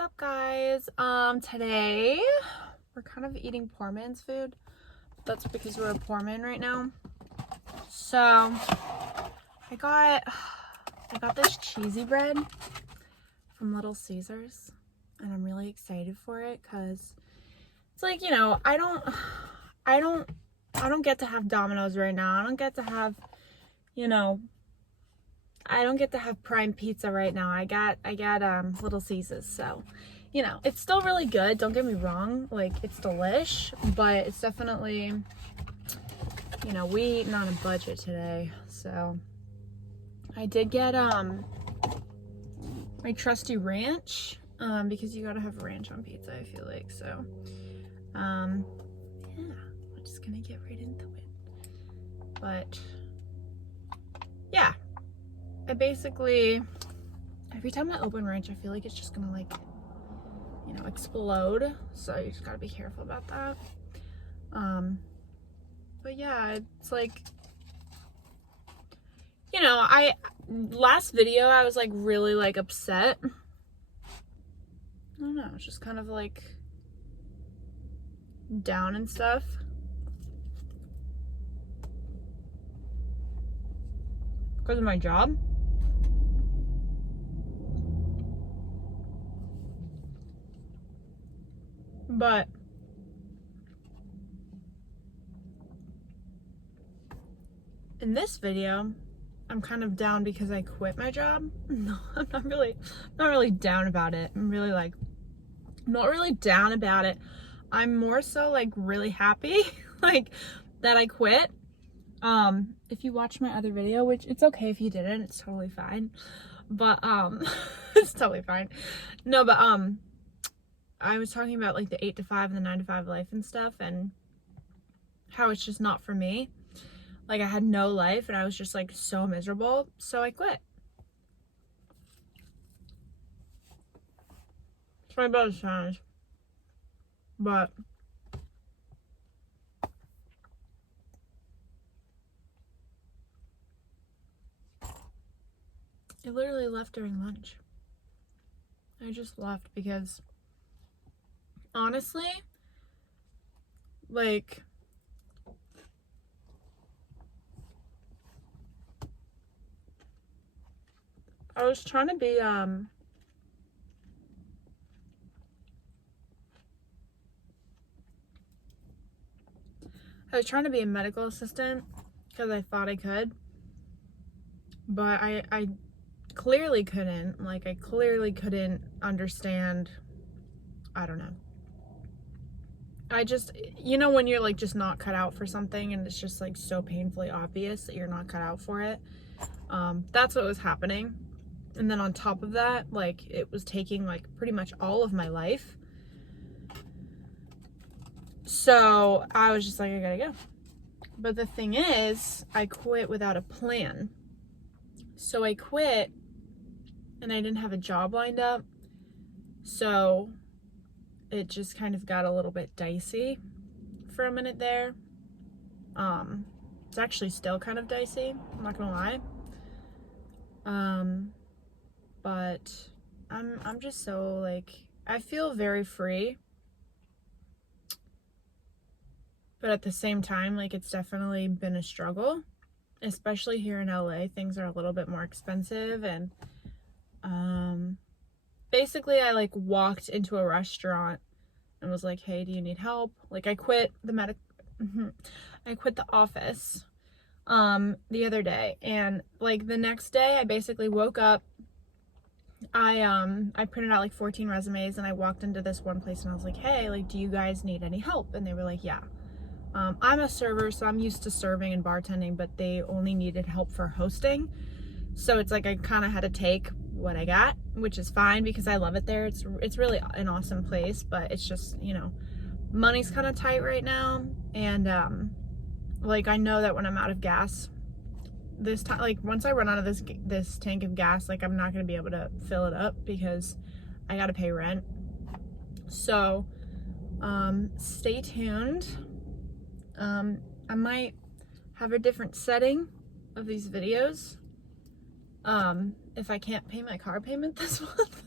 What's up, guys? Today we're kind of eating poor man's food. That's because we're a poor man right now. So I got this cheesy bread from Little Caesars, and I'm really excited for it because it's like, you know, I don't get to have Domino's right now. I don't get to have, you know, I don't get to have prime pizza right now. I got Little Caesars, so you know, it's still really good, don't get me wrong, like it's delish, but it's definitely, you know, we eating on a budget today. So I did get my trusty ranch, because you gotta have ranch on pizza, I feel like. So yeah, I'm just gonna get right into it. But yeah, I basically, every time I open ranch, I feel like it's just gonna, like, you know, explode. So you just gotta be careful about that. But yeah, it's like, you know, last video I was like really like upset. I don't know, it's just kind of like down and stuff. Because of my job. But in this video, I'm kind of down because I quit my job. No, I'm not really down about it. I'm really like, not really down about it. I'm more so like really happy like that I quit. If you watched my other video, which it's okay if you didn't, it's totally fine. But it's totally fine. No, but I was talking about like the 8 to 5 and the 9 to 5 life and stuff, and how it's just not for me. Like I had no life and I was just like so miserable, so I quit. Sorry about the sounds, but I literally left during lunch. I just left because honestly, like, I was trying to be a medical assistant because I thought I could, but I clearly couldn't. Like, I clearly couldn't understand, I don't know. I just, you know, when you're like just not cut out for something and it's just like so painfully obvious that you're not cut out for it. That's what was happening. And then on top of that, like, it was taking like pretty much all of my life. So I was just like, I gotta go. But the thing is, I quit without a plan. So I quit and I didn't have a job lined up. So it just kind of got a little bit dicey for a minute there. It's actually still kind of dicey, I'm not gonna lie. But I'm just so like, I feel very free. But at the same time, like, it's definitely been a struggle, especially here in LA. Things are a little bit more expensive, and basically I like walked into a restaurant and was like, hey, do you need help? Like, I quit the I quit the office the other day, and like the next day I basically woke up. I printed out like 14 resumes, and I walked into this one place and I was like, hey, like, do you guys need any help? And they were like, yeah. I'm a server, so I'm used to serving and bartending, but they only needed help for hosting. So it's like I kind of had to take what I got, which is fine because I love it there. It's really an awesome place, but it's just, you know, money's kind of tight right now. And like, I know that when I'm out of gas this time, like once I run out of this tank of gas, like I'm not going to be able to fill it up because I got to pay rent. So stay tuned. I might have a different setting of these videos if I can't pay my car payment this month.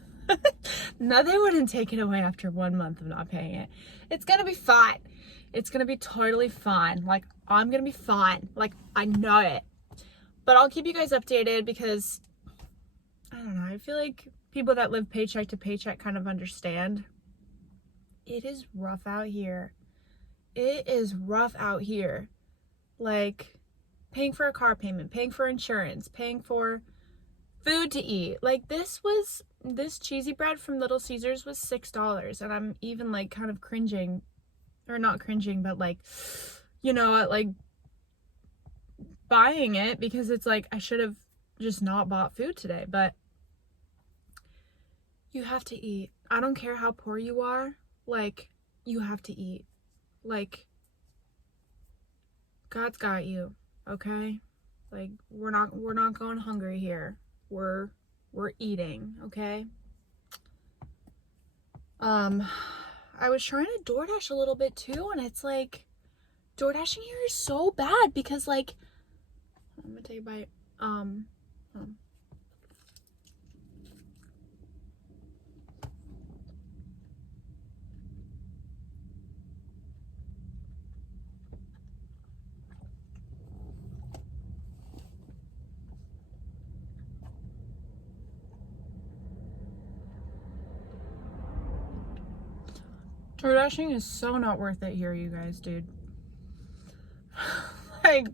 No, they wouldn't take it away after 1 month of not paying it. It's gonna be fine. It's gonna be totally fine. Like, I'm gonna be fine. Like, I know it. But I'll keep you guys updated because, I don't know, I feel like people that live paycheck to paycheck kind of understand. It is rough out here. It is rough out here. Like, paying for a car payment, paying for insurance, paying for food to eat. Like, this cheesy bread from Little Caesars was $6, and I'm even like kind of cringing, or not cringing, but like, you know, like buying it because it's like I should have just not bought food today. But you have to eat. I don't care how poor you are, like, you have to eat. Like, God's got you, okay? Like, we're not going hungry here. We're eating, okay? I was trying to DoorDash a little bit too, and it's like, DoorDashing here is so bad because, like, I'm gonna take a bite. DoorDashing is so not worth it here, you guys, dude. Like,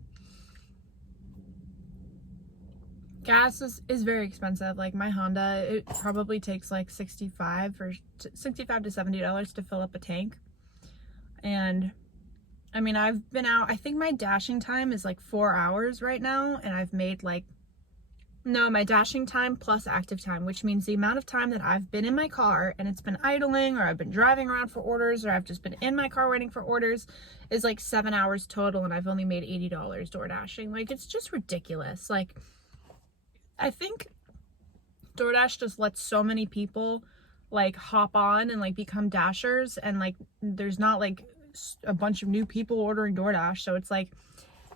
gas is very expensive. Like, my Honda, it probably takes like $65 to $70 to fill up a tank. And I mean, I've been out, I think my dashing time is like 4 hours right now, and I've made like, no, my dashing time plus active time, which means the amount of time that I've been in my car and it's been idling, or I've been driving around for orders, or I've just been in my car waiting for orders, is like 7 hours total, and I've only made $80 door dashing. Like, it's just ridiculous. Like, I think DoorDash just lets so many people like hop on and like become dashers, and like there's not like a bunch of new people ordering DoorDash, so it's like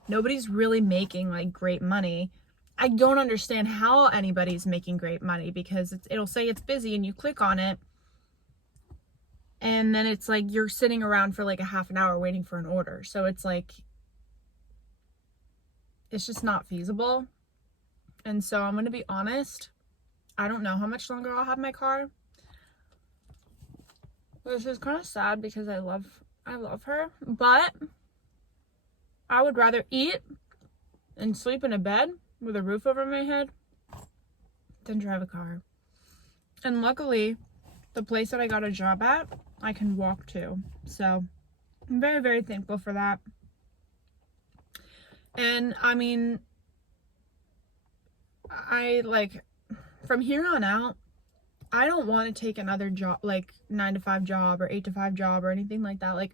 nobody's really making like great money. I don't understand how anybody's making great money, because it'll say it's busy and you click on it, and then it's like you're sitting around for like a half an hour waiting for an order. So it's like, it's just not feasible. And so I'm going to be honest, I don't know how much longer I'll have my car. Which is kind of sad because I love her, but I would rather eat and sleep in a bed with a roof over my head than drive a car. And luckily, the place that I got a job at, I can walk to. So I'm very, very thankful for that. And I mean, I like, from here on out, I don't want to take another job, like 9-to-5 job or 8-to-5 job or anything like that. Like,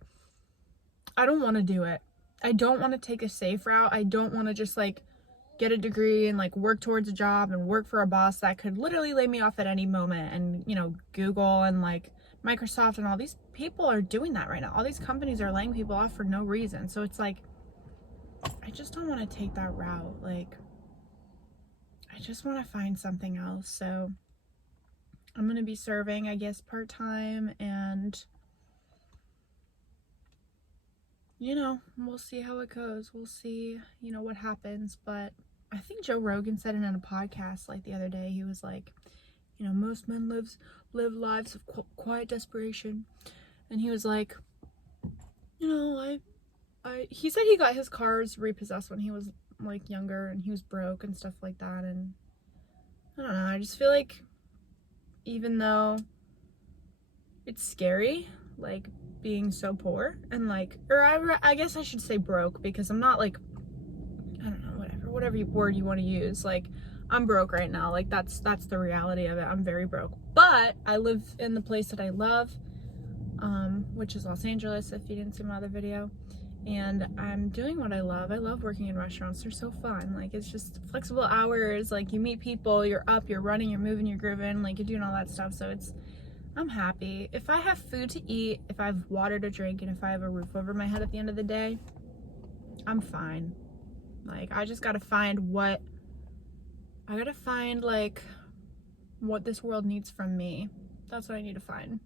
I don't want to do it. I don't want to take a safe route. I don't want to just like get a degree and like work towards a job and work for a boss that could literally lay me off at any moment. And, you know, Google and like Microsoft and all these people are doing that right now. All these companies are laying people off for no reason. So it's like, I just don't want to take that route. Like, I just want to find something else. So I'm going to be serving, I guess, part-time, and, you know, we'll see how it goes. We'll see, you know, what happens. But I think Joe Rogan said it in a podcast like the other day. He was like, you know, most men live lives of quiet desperation. And he was like, you know, he said he got his cars repossessed when he was like younger and he was broke and stuff like that. And I don't know, I just feel like, even though it's scary, like being so poor and like, or I guess I should say broke, because I'm not like, I don't know, whatever word you want to use. Like, I'm broke right now. Like, that's the reality of it. I'm very broke, but I live in the place that I love, which is Los Angeles, if you didn't see my other video. And I'm doing what I love. I love working in restaurants. They're so fun. Like, it's just flexible hours. Like, you meet people, you're up, you're running, you're moving, you're grooving, like, you're doing all that stuff. So I'm happy. If I have food to eat, if I have water to drink, and if I have a roof over my head at the end of the day, I'm fine. Like, I just gotta find like what this world needs from me. That's what I need to find.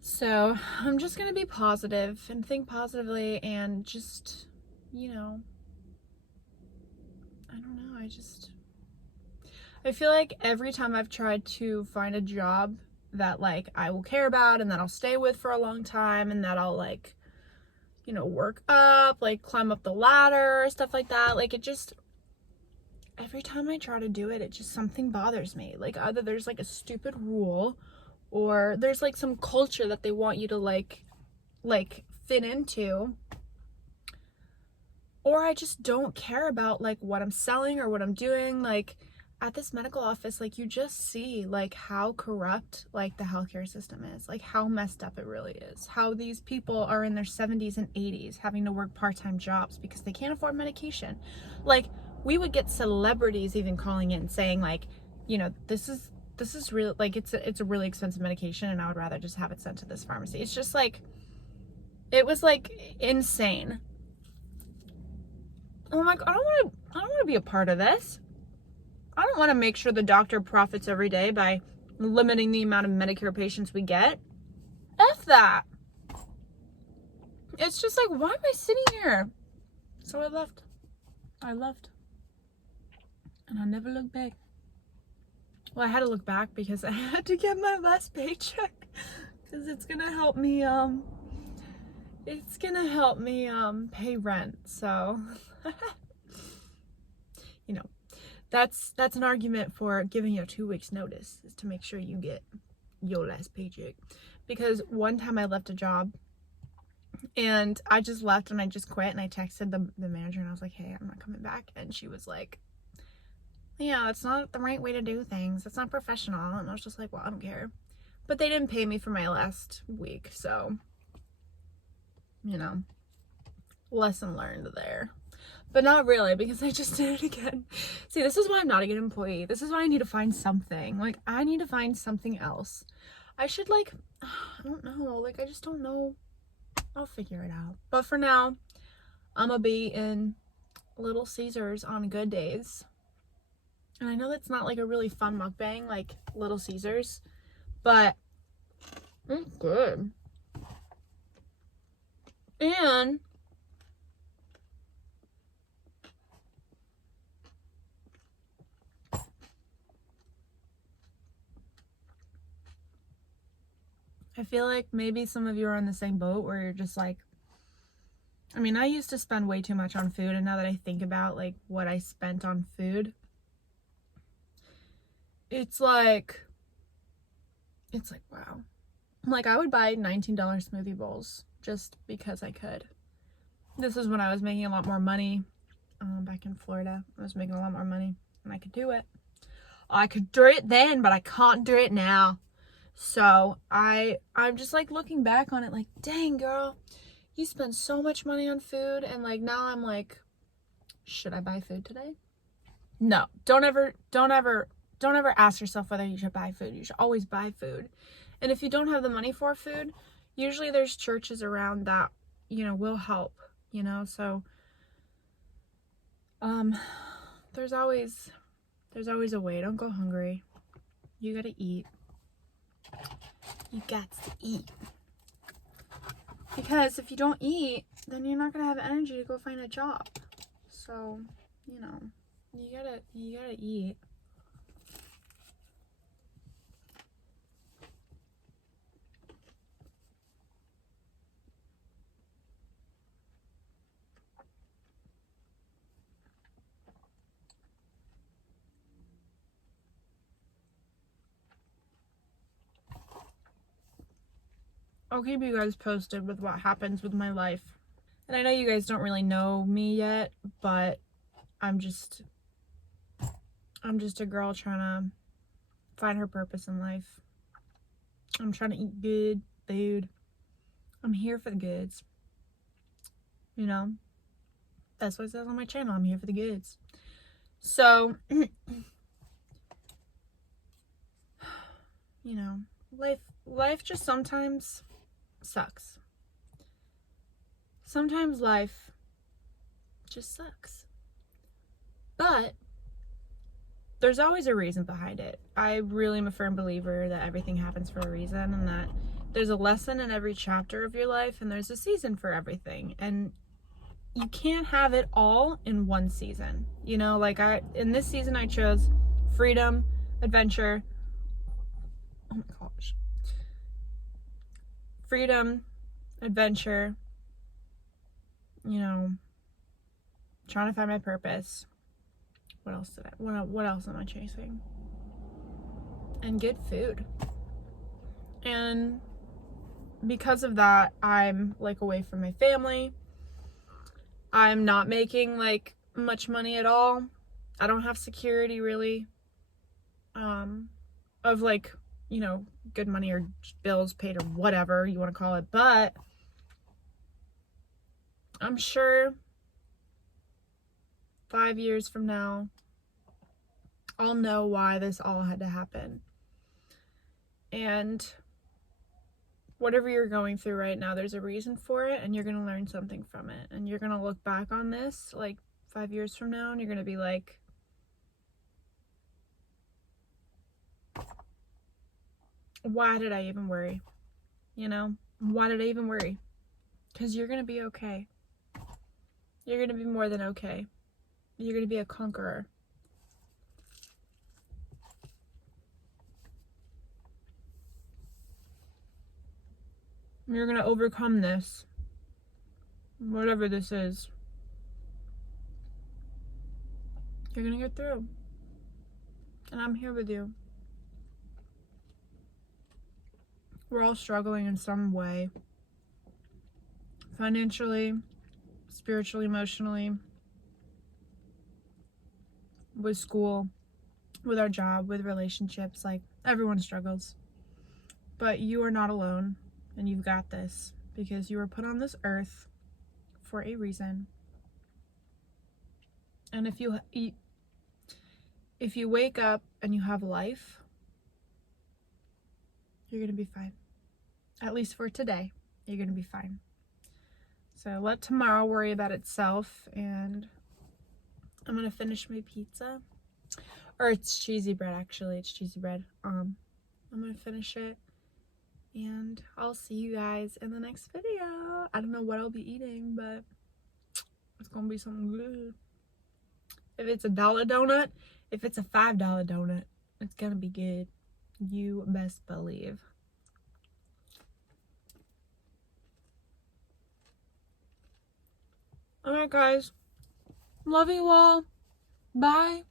So I'm just going to be positive and think positively and just, you know, I don't know. I feel like every time I've tried to find a job that like I will care about and that I'll stay with for a long time and that I'll like, you know, work up, like climb up the ladder, stuff like that. Like it just, every time I try to do it, it just, something bothers me. Like either there's like a stupid rule or there's like some culture that they want you to like fit into, or I just don't care about like what I'm selling or what I'm doing. Like at this medical office, like you just see like how corrupt like the healthcare system is, like how messed up it really is, how these people are in their 70s and 80s having to work part-time jobs because they can't afford medication. Like we would get celebrities even calling in saying like, you know, this is real, like it's a really expensive medication and I would rather just have it sent to this pharmacy. It's just like, it was like insane. I'm like, I don't want to be a part of this. I don't want to make sure the doctor profits every day by limiting the amount of Medicare patients we get. F that. It's just like, why am I sitting here? So I left. And I never looked back. Well, I had to look back because I had to get my last paycheck because it's gonna help me pay rent. So you know, that's an argument for giving you 2 weeks notice, is to make sure you get your last paycheck. Because one time I left a job and I just left and I just quit, and I texted the manager and I was like, hey, I'm not coming back. And she was like, yeah, that's not the right way to do things. That's not professional. And I was just like, well, I don't care. But they didn't pay me for my last week, so, you know, lesson learned there. But not really, because I just did it again. See, this is why I'm not a good employee. This is why I need to find something. Like, I need to find something else. I should, like, I don't know. Like, I just don't know. I'll figure it out. But for now, I'm gonna be in Little Caesars on good days. And I know that's not, like, a really fun mukbang, like Little Caesars. But it's good. And I feel like maybe some of you are in the same boat where you're just like, I mean, I used to spend way too much on food, and now that I think about like what I spent on food, it's like wow. Like I would buy $19 smoothie bowls just because I could. This is when I was making a lot more money. Back in Florida, I was making a lot more money and I could do it. I could do it then, but I can't do it now. So I'm just like looking back on it like, dang girl, you spend so much money on food. And like now I'm like, should I buy food today? No, don't ever ask yourself whether you should buy food. You should always buy food. And if you don't have the money for food, usually there's churches around that, you know, will help, you know. So there's always a way. Don't go hungry. You gotta eat. You got to eat. Because if you don't eat, then you're not gonna have energy to go find a job. So, you know, you gotta eat. I'll keep you guys posted with what happens with my life. And I know you guys don't really know me yet, but I'm just a girl trying to find her purpose in life. I'm trying to eat good food. I'm here for the goods. You know? That's what it says on my channel. I'm here for the goods. So, you know, life just sometimes sucks. Sometimes life just sucks. But there's always a reason behind it. I really am a firm believer that everything happens for a reason, and that there's a lesson in every chapter of your life, and there's a season for everything. And you can't have it all in one season. You know, like in this season I chose freedom, adventure. Oh my gosh. Freedom, adventure, you know, trying to find my purpose. What else am I chasing? And good food. And because of that, I'm like away from my family. I'm not making like much money at all. I don't have security really. Of like, you know, good money or bills paid or whatever you want to call it. But I'm sure 5 years from now, I'll know why this all had to happen. And whatever you're going through right now, there's a reason for it, and you're going to learn something from it. And you're going to look back on this like 5 years from now, and you're going to be like, why did I even worry? You know, why did I even worry? Because you're going to be okay. You're going to be more than okay. You're going to be a conqueror. You're going to overcome this. Whatever this is. You're going to get through. And I'm here with you. We're all struggling in some way. Financially, spiritually, emotionally, with school, with our job, with relationships. Like, everyone struggles. But you are not alone, and you've got this, because you were put on this earth for a reason. And if you wake up and you have life, you're going to be fine. At least for today, you're going to be fine. So let tomorrow worry about itself, and I'm going to finish my pizza. Or it's cheesy bread, actually. It's cheesy bread. I'm going to finish it, and I'll see you guys in the next video. I don't know what I'll be eating, but it's going to be something good. If it's $1 donut, if it's a $5 donut, it's going to be good. You best believe. Alright guys, love you all, bye.